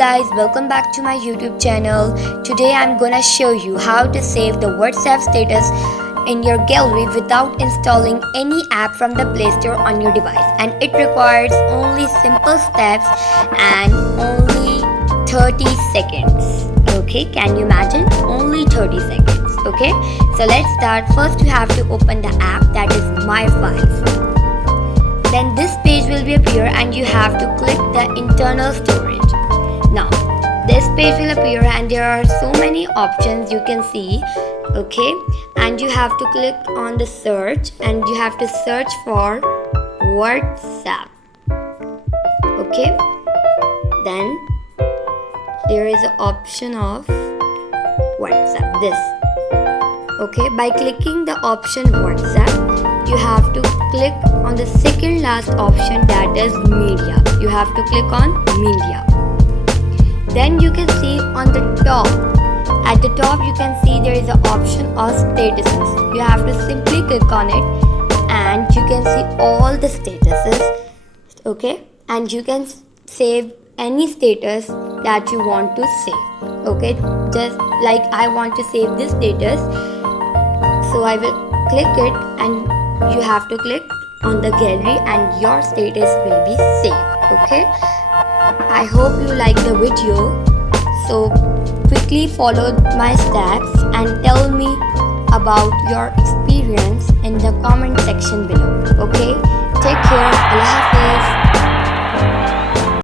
guys, welcome back to my YouTube channel. Today I'm gonna show you how to save the WhatsApp status in your gallery without installing any app from the Play Store on your device, and it requires only simple steps and only 30 seconds. Okay, can you imagine? Only 30 seconds. Okay, so let's start. First you have to open the app, that is My Files. Then this page will be appear and you have to click the internal storage. Now this page will appear and there are so many options you can see. Okay, and you have to click on the search and you have to search for WhatsApp. Okay, then there is an option of WhatsApp, this. Okay, by clicking the option WhatsApp, you have to click on the second last option, that is media. You have to click on media. Then you can see on the top, at the top you can see there is an option of statuses. You have to simply click on it and you can see all the statuses. Okay, and you can save any status that you want to save. Okay, just like I want to save this status, so I will click it and you have to click on the gallery and your status will be saved. Okay, I hope you like the video, so quickly follow my steps and tell me about your experience in the comment section below. Okay, take care. Allah Hafiz.